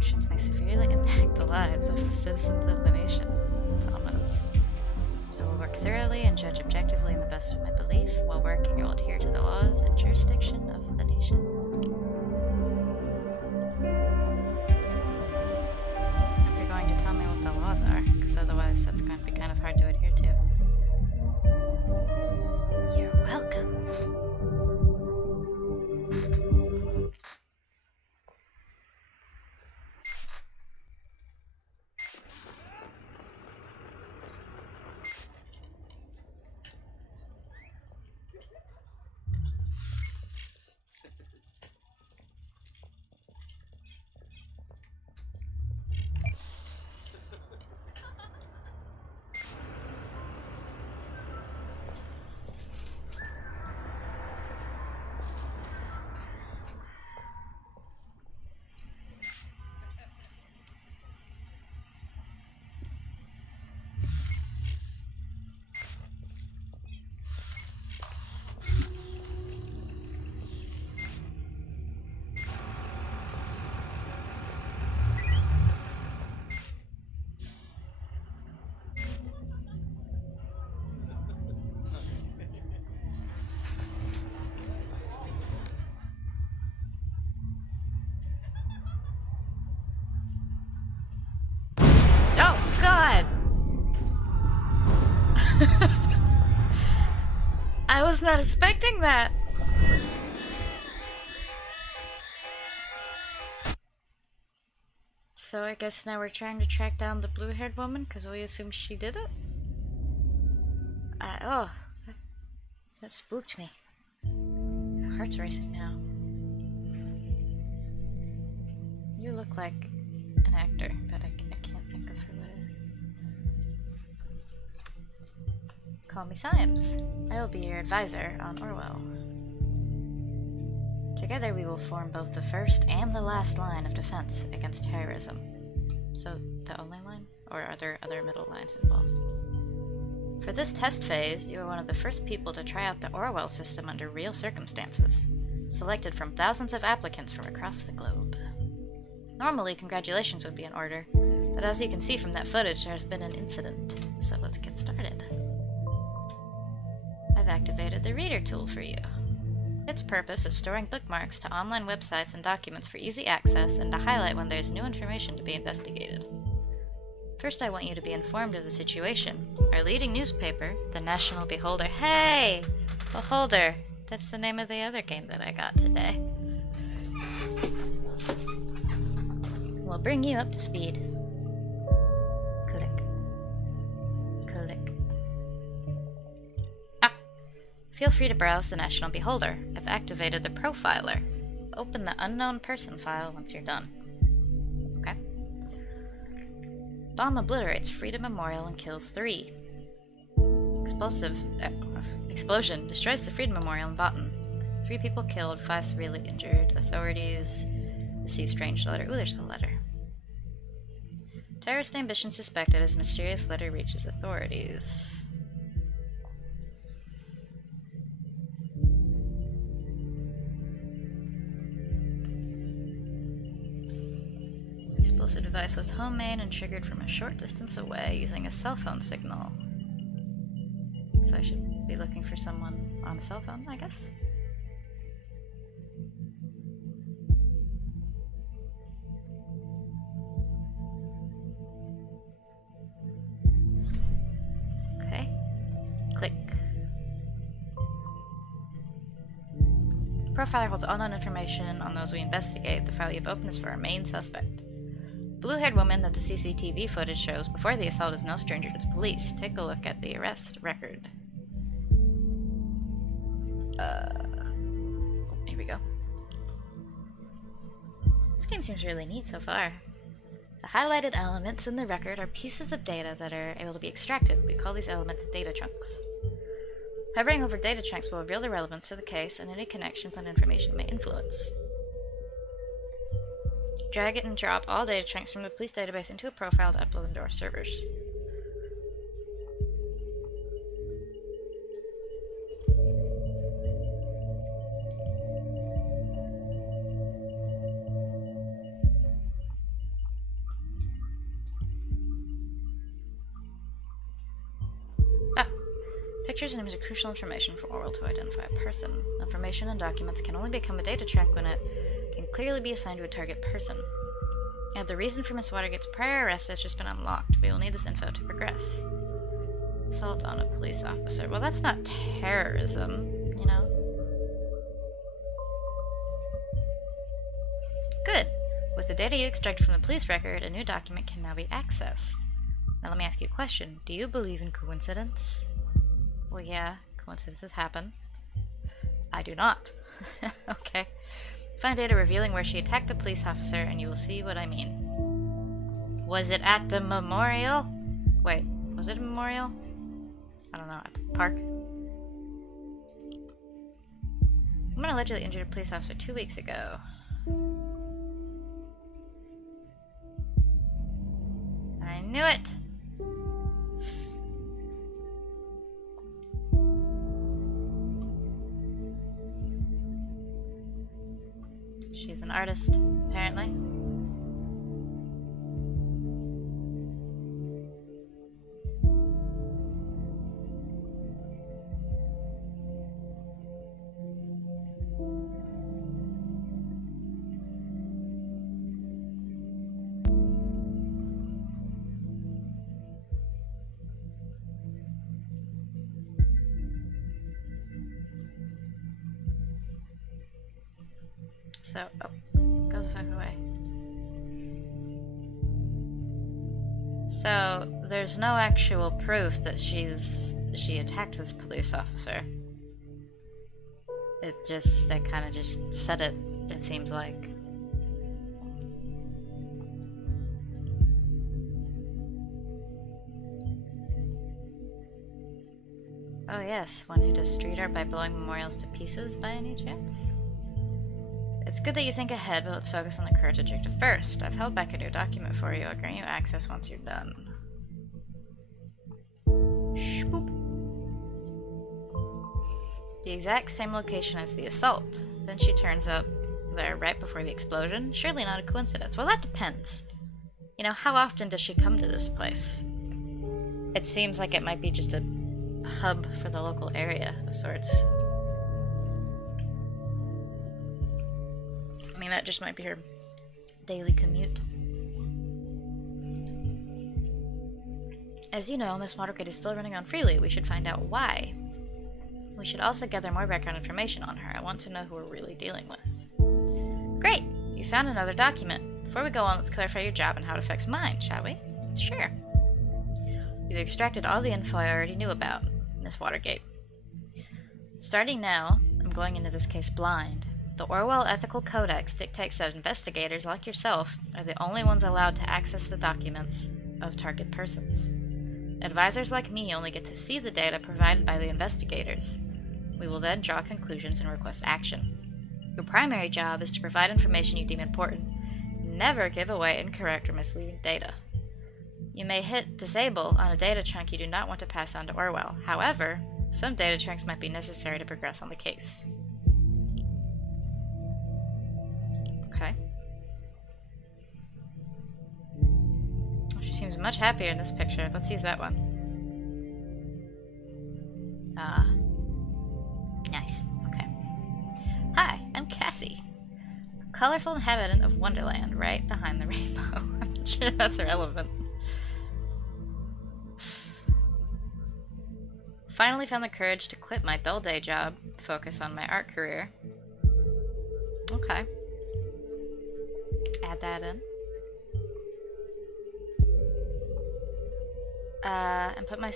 actions may severely impact the lives of the citizens of the nation. That's ominous. I will work thoroughly and judge objectively in the best of my belief. While working, I will adhere to the laws and jurisdiction of the nation. You're going to tell me what the laws are, because otherwise that's going to be kind of hard to adhere to. You're welcome. Oh, God! I was not expecting that! So I guess now we're trying to track down the blue-haired woman because we assume she did it? Oh, that spooked me. My heart's racing now. You look like an actor, but I can't think of who it is. Call me Symes. I will be your advisor on Orwell. Together we will form both the first and the last line of defense against terrorism. So, the only line? Or are there other middle lines involved? For this test phase, you are one of the first people to try out the Orwell system under real circumstances, selected from thousands of applicants from across the globe. Normally, congratulations would be in order, but as you can see from that footage, there has been an incident, so let's get started. I've activated the Reader tool for you. Its purpose is storing bookmarks to online websites and documents for easy access and to highlight when there's new information to be investigated. First, I want you to be informed of the situation. Our leading newspaper, the National Beholder— Hey! Beholder! That's the name of the other game that I got today. We'll bring you up to speed. Click. Click. Ah! Feel free to browse the National Beholder. I've activated the Profiler. Open the Unknown Person file once you're done. Okay. Bomb obliterates Freedom Memorial and kills 3. Explosion destroys the Freedom Memorial in Botan. 3 people killed, 5 severely injured. Authorities receive strange letter. Ooh, there's a letter. Terrorist ambition suspected as mysterious letter reaches authorities. Explosive device was homemade and triggered from a short distance away using a cell phone signal. So I should be looking for someone on a cell phone, I guess? Okay. Click. The profiler holds unknown information on those we investigate. The file you've opened is for our main suspect. The blue-haired woman that the CCTV footage shows before the assault is no stranger to the police. Take a look at the arrest record. Here we go. This game seems really neat so far. The highlighted elements in the record are pieces of data that are able to be extracted. We call these elements data chunks. Hovering over data chunks will reveal the relevance to the case and any connections and information it may influence. Drag it and drop all data chunks from the police database into a profile to upload them to our servers. Pictures and images are crucial information for Orwell to identify a person. Information and documents can only become a data chunk when it can clearly be assigned to a target person. Now, the reason for Miss Watergate's prior arrest has just been unlocked. We will need this info to progress. Assault on a police officer. Well, that's not terrorism, you know? Good. With the data you extracted from the police record, a new document can now be accessed. Now let me ask you a question. Do you believe in coincidence? Well, yeah, coincidences happen. I do not. Okay. Find data revealing where she attacked a police officer and you will see what I mean. Was it at the memorial? Wait, was it a memorial? I don't know, at the park? Woman allegedly injured a police officer 2 weeks ago. I knew it! She's an artist, apparently. So, oh, go the fuck away. So, there's no actual proof that she attacked this police officer. They kind of just said it seems like. Oh yes, one who does street art by blowing memorials to pieces by any chance? It's good that you think ahead, but let's focus on the current objective first. I've held back a new document for you. I'll grant you access once you're done. Shboop. The exact same location as the assault. Then she turns up there right before the explosion. Surely not a coincidence. Well, that depends. You know, how often does she come to this place? It seems like it might be just a hub for the local area of sorts. I mean, that just might be her daily commute. As you know, Miss Watergate is still running on freely. We should find out why. We should also gather more background information on her. I want to know who we're really dealing with. Great! You found another document. Before we go on, let's clarify your job and how it affects mine, shall we? Sure. You've extracted all the info I already knew about, Miss Watergate. Starting now, I'm going into this case blind. The Orwell Ethical Codex dictates that investigators like yourself are the only ones allowed to access the documents of target persons. Advisors like me only get to see the data provided by the investigators. We will then draw conclusions and request action. Your primary job is to provide information you deem important. Never give away incorrect or misleading data. You may hit disable on a data chunk you do not want to pass on to Orwell. However, some data chunks might be necessary to progress on the case. Okay. She seems much happier in this picture. Let's use that one. Nice. Okay. Hi, I'm Cassie. A colorful inhabitant of Wonderland, right behind the rainbow. I'm not sure that's relevant. Finally found the courage to quit my dull day job, focus on my art career. Okay. Add that in. And put my